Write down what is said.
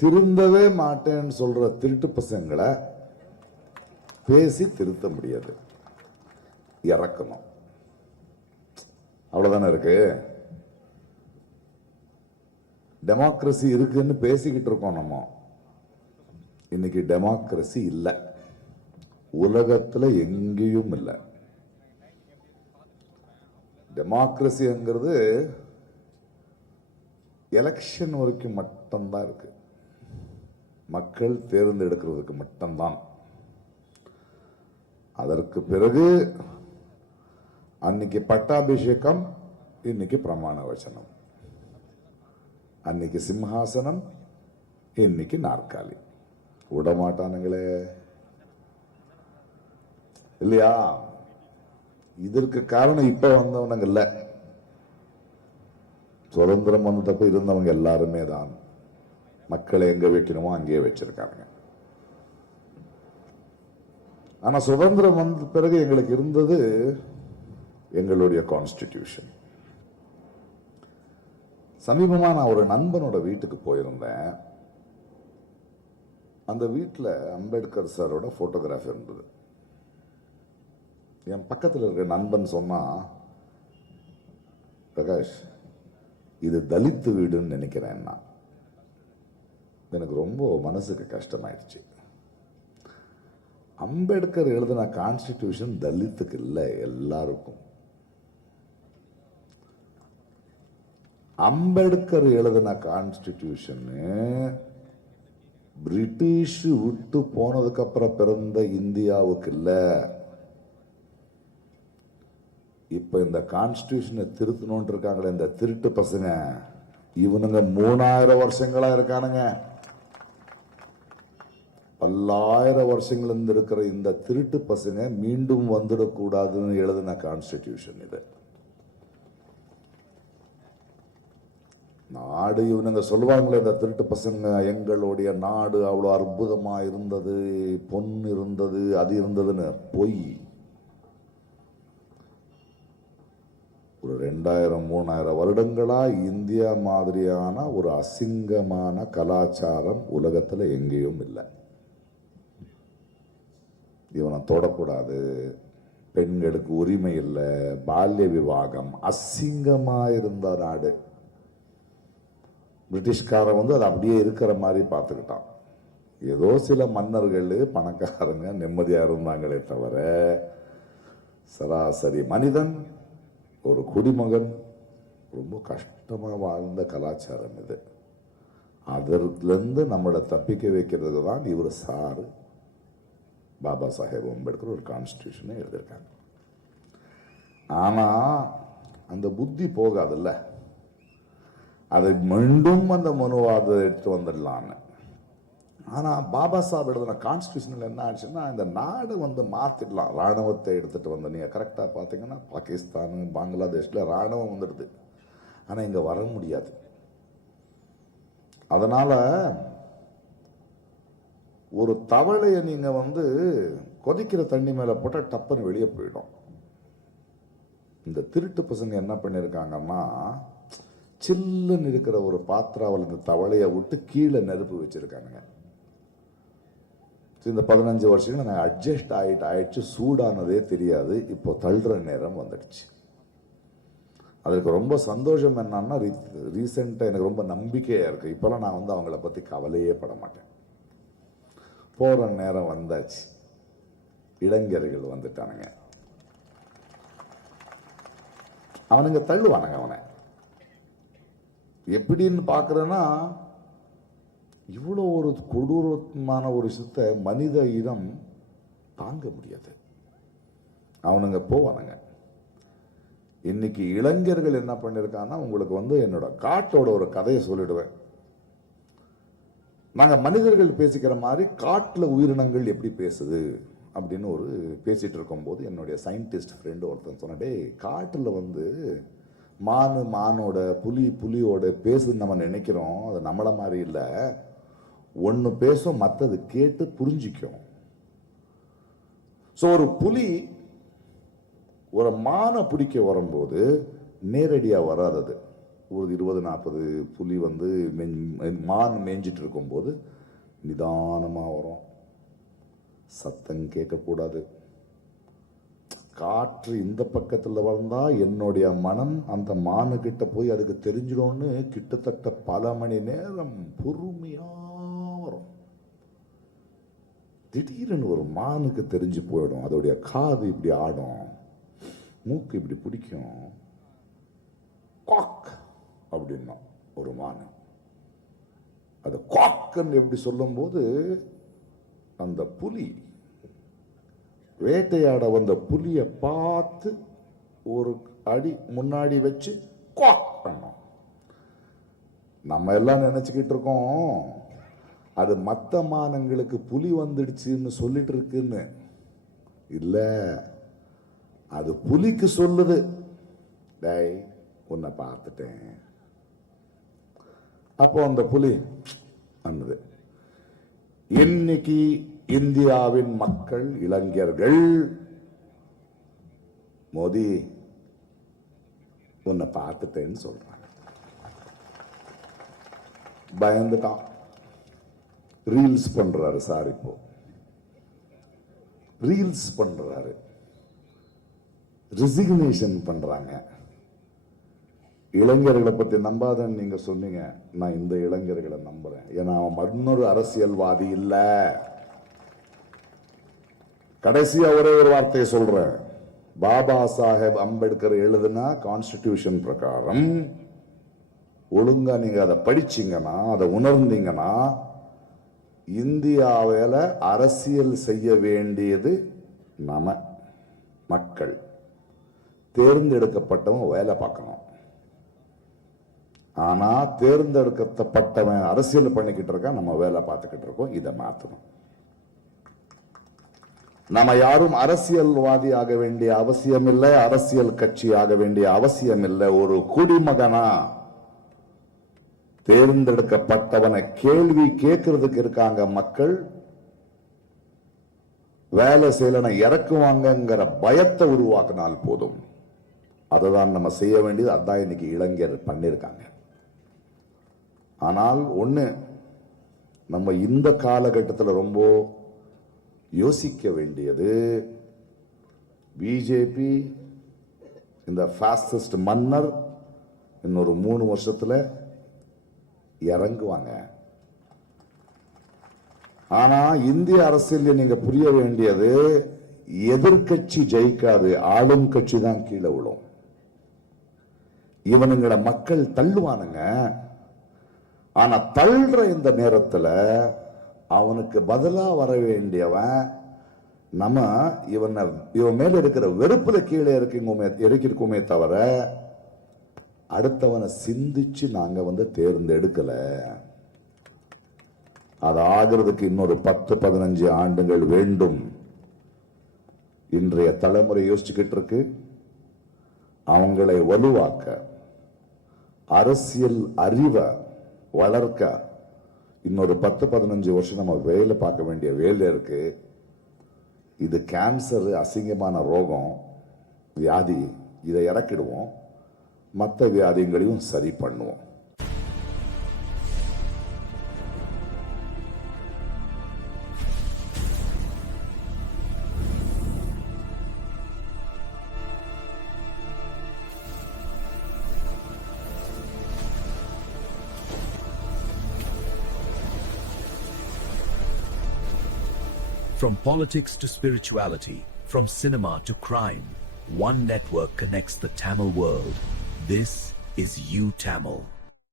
திருந்தவே மாட்டேன்னு சொல்ற திருட்டு பசங்களை பேசி திருத்த முடியாது, இறக்கணும். அவ்வளவுதானே இருக்கு. டெமோக்ரஸி இருக்குன்னு பேசிக்கிட்டு இருக்கோம் நம்ம. இன்னைக்கு டெமோக்ரஸி இல்லை, உலகத்துல எங்கேயும் இல்லை. டெமோக்ரஸிங்கிறது எலெக்ஷன் வரைக்கும் மட்டும்தான் இருக்கு, மக்கள் தேர்ந்தெடுக்கிறதுக்கு மட்டும்தான். அதற்கு பிறகு அன்னைக்கு பட்டாபிஷேகம், இன்னைக்கு பிரமாண வச்சனம், அன்னைக்கு சிம்ஹாசனம், இன்னைக்கு நாற்காலி. விடமாட்டானுங்களே இல்லையா? இதற்கு காரணம் இப்ப வந்தவனுங்க இல்ல, சுதந்திரம் வந்தப்ப இருந்தவங்க எல்லாருமே தான் மக்களை எங்க வைக்கணுமோ அங்கேயே வச்சிருக்காங்க. ஆனா சுதந்திரம் வந்த பிறகு எங்களுக்கு இருந்தது எங்களுடைய கான்ஸ்டிடியூஷன். சமீபமா நான் ஒரு நண்பனோட வீட்டுக்கு போயிருந்தேன். அந்த வீட்டில் அம்பேத்கர் சாரோட போட்டோகிராஃபி இருந்தது. என் பக்கத்தில் இருக்க நண்பன் சொன்னா, பிரகாஷ் இது தலித்து வீடுன்னு நினைக்கிறேன். எனக்கு ரொம்ப மனசுக்கு கஷ்டமாயிடுச்சு. அம்பேத்கர் எழுதின கான்ஸ்டிடியூஷன் தலித்துக்கு இல்லை, எல்லாருக்கும். அம்பேத்கர் எழுதின கான்ஸ்டிடியூஷன் பிரிட்டிஷ் விட்டு போனதுக்கு அப்புறம் பிறந்த இந்தியாவுக்கு இல்ல. இப்ப இந்த கான்ஸ்டிடியூஷனை திருத்தணும் இருக்காங்களே இந்த திருட்டு பசங்க, இவனுங்க 3000 வருஷங்களா இருக்கானுங்க. பல்லாயிரம் வருஷங்கள் இருந்து இருக்கிற இந்த திருட்டு பசங்க மீண்டும் வந்துடக்கூடாதுன்னு எழுதின கான்ஸ்டிடியூஷன் இது. நாடு இவனுங்க சொல்லுவாங்களே இந்த திருட்டு பசங்க, எங்களுடைய நாடு அவ்வளோ அற்புதமா இருந்தது, பொண்ணு இருந்தது, அது இருந்ததுன்னு. பொய். ஒரு 2000-3000 வருடங்களா இந்தியா மாதிரியான ஒரு அசிங்கமான கலாச்சாரம் உலகத்துல எங்கேயும் இல்லை. இவனை தொடக்கூடாது, பெண்களுக்கு உரிமை இல்லை, பால்ய விவாகம், அசிங்கமா இருந்த நாடு. பிரிட்டிஷ்காரன் வந்து அது அப்படியே இருக்கிற மாதிரி பார்த்துக்கிட்டான். ஏதோ சில மன்னர்கள் பணக்காரங்க நிம்மதியா இருந்தாங்களே தவிர சராசரி மனிதன், ஒரு குடிமகன் ரொம்ப கஷ்டமா வாழ்ந்த கலாச்சாரம் இது. அதிலிருந்து நம்மளை தப்பிக்க வைக்கிறதுக்கு தான் இவர் சாரு பாபா சாஹேப் அம்பேத்கர் ஒரு கான்ஸ்டிடியூஷனை எழுதியிருக்காங்க. ஆனா அந்த புத்தி போகாதுல்ல, அதை மீண்டும் அந்த மனுவாத எடுத்து வந்துடலான்னு. ஆனா பாபா சாஹேப் எழுதின கான்ஸ்டிடியூஷன்ல என்ன ஆச்சுன்னா, இந்த நாடு வந்து மாத்திடலாம், ராணுவத்தை எடுத்துட்டு வந்து. நீங்க கரெக்டா பாத்தீங்கன்னா பாகிஸ்தான், பங்களாதேஷ்ல ராணுவம் வந்துடுது, ஆனா இங்க வர முடியாது. அதனால ஒரு தவளையை நீங்க வந்து கொதிக்கிற தண்ணி மேல போட்டா டப்புன்னு வெளியே போயிடும். இந்த திருட்டு பசங்க என்ன பண்ணிருக்காங்கன்னா, சில்லுன்னு இருக்கிற ஒரு பாத்திராவில் இந்த தவளையை விட்டு கீழே நெருப்பு வச்சிருக்கானுங்க. இந்த 15 வருஷங்கள் நான் அட்ஜஸ்ட் ஆயிடுச்சு, சூடானதே தெரியாது. இப்போ தள்ளுற நேரம் வந்துடுச்சு. அதுக்கு ரொம்ப சந்தோஷம் என்னன்னா, ரீசெண்டாக எனக்கு ரொம்ப நம்பிக்கையா இருக்கு. இப்பெல்லாம் நான் வந்து அவங்கள பத்தி கவலையே பட மாட்டேன். போற நேரம் வந்தாச்சு, இளைஞர்கள் வந்துட்டானுங்க. அவனுங்க தள்ளுவானுங்க. அவனை எப்படின்னு பாக்குறேன்னா, இவ்வளோ ஒரு கொடூரமான ஒரு விஷயத்தை மனித இனம் தாங்க முடியாது. அவனுங்க போவானுங்க. இன்னைக்கு இளைஞர்கள் என்ன பண்ணிருக்காங்கன்னா, உங்களுக்கு வந்து என்னோட காட்டோட ஒரு கதையை சொல்லிடுவேன். நாங்க மனிதர்கள் பேசிக்கிற மாதிரி காட்டுல உயிரினங்கள் எப்படி பேசுது அப்படின்னு ஒரு பேசிட்டு இருக்கும்போது என்னுடைய சயின்டிஸ்ட் ஃப்ரெண்டு ஒருத்தன் சொன்ன, டே காட்டுல வந்து மானோட புலியோட பேசுன்னு நம்ம நினைக்கிறோம், அது நம்மள மாதிரி இல்லை. ஒன்று பேசும், மற்றது கேட்டு புரிஞ்சிக்கும். ஸோ ஒரு புலி ஒரு மானை பிடிக்க வரும்போது நேரடியாக வராதது, ஒரு 20-40 புலி வந்து மான் மேய்ஞ்சிட்டு இருக்கும்போது நிதானமாக வரும், சத்தம் கேட்கக்கூடாது. காற்று இந்த பக்கத்தில் வந்தா என்னுடைய மனம் அந்த மானுக்கிட்ட போய் அதுக்கு தெரிஞ்சிடும்னு கிட்டத்தட்ட பல மணி நேரம் பொறுமையா வரும். திடீர்னு ஒரு மானுக்கு தெரிஞ்சு போயிடும். அதோடைய காது இப்படி ஆடும், மூக்கு இப்படி பிடிக்கும், காக் அப்படின்னா ஒரு மானு. அது காக்குன்னு எப்படி சொல்லும்போது அந்த புலி வேட்டையாட வந்த புலியை பார்த்து ஒரு அடி முன்னாடி வச்சு குவாக் பண்ணோம். நம்ம எல்லாம் நினைச்சுக்கிட்டு இருக்கோம் அது மற்ற மானங்களுக்கு புலி வந்துடுச்சுன்னு சொல்லிட்டு இருக்குன்னு. இல்ல, அது புலிக்கு சொல்லுது, டேய் உன்னை பார்த்துட்டேன். அப்போ அந்த புலி அன்னது. இன்னைக்கு இந்தியாவின் மக்கள், இளைஞர்கள், மோடி உன்னை பார்த்துட்டேன்னு சொல்றாங்க. பயந்துட்டான். ரீல்ஸ் பண்றாரு சார். இப்போ ரீல்ஸ் பண்றாரு, ரிசிக்னேஷன் பண்றாங்க. இளைஞர்களை பத்தி நம்பாதன்னு நீங்க சொன்னீங்க. நான் இந்த இளைஞர்களை நம்புறேன். ஏன்னா அவன் இன்னொரு அரசியல்வாதி இல்ல. கடைசியா ஒரே ஒரு வார்த்தையை சொல்றேன். பாபா சாஹேப் அம்பேத்கர் எழுதுனா கான்ஸ்டிடியூஷன் பிரகாரம் ஒழுங்கா நீங்க அதை படிச்சீங்கன்னா, அதை உணர்ந்தீங்கன்னா, இந்தியாவில அரசியல் செய்ய வேண்டியது நம்ம மக்கள். தேர்ந்தெடுக்கப்பட்டவன் வேலை பார்க்கணும். ஆனா தேர்ந்தெடுக்கப்பட்டவன் அரசியல் பண்ணிக்கிட்டு இருக்கான், நம்ம வேலை பார்த்துக்கிட்டு இருக்கோம். இதை மாற்றணும். நம்ம யாரும் அரசியல்வாதி ஆக வேண்டிய அவசியம் இல்லை, அரசியல் கட்சி ஆக வேண்டிய அவசியம் இல்லை. ஒரு குடிமகனா தேர்ந்தெடுக்கப்பட்டவனை கேள்வி கேட்கறதுக்கு இருக்காங்க மக்கள். வேலை செய்யலன இறக்குவாங்கங்கிற பயத்தை உருவாக்கினால் போதும். அதுதான் நம்ம செய்ய வேண்டியது. அதான் இன்னைக்கு இளைஞர் பண்ணிருக்காங்க. ஆனால் ஒண்ணு, நம்ம இந்த காலகட்டத்தில் ரொம்ப யோசிக்க வேண்டியது, பிஜேபி இந்த பாசிஸ்ட் மன்னர் இன்னொரு 3 வருஷத்துல இறங்குவாங்க. ஆனா இந்திய அரசியல் நீங்க புரிய வேண்டியது, எதிர்கட்சி ஜெயிக்காது, ஆளும் கட்சி தான் கீழே விழும். இவனுங்களை மக்கள் தள்ளுவானுங்க. ஆனா தள்ளுற இந்த நேரத்தில் அவனுக்கு பதிலா வர வேண்டியவன் நம்ம இவன் மேல இருக்கிற வெறுப்புல கீழே இறக்கிருக்குமே தவிர அடுத்தவனை சிந்திச்சு நாங்க தேர்ந்தெடுக்கல. அது ஆகிறதுக்கு இன்னொரு 10-15 ஆண்டுகள் வேண்டும். இன்றைய தலைமுறை யோசிச்சுக்கிட்டு இருக்கு. அவங்களை வலுவாக்க, அரசியல் அறிவை வளர்க்க இன்னொரு 10-15 வருஷம் நம்ம வேலை பார்க்க வேண்டிய வேலை இருக்கு. இது கேன்சர், அசிங்கமான ரோகம், வியாதி. இதை இறக்கிடுவோம், மற்ற வியாதிகளையும் சரி பண்ணுவோம். From politics to spirituality, from cinema to crime, one network connects the Tamil world. This is UTamil.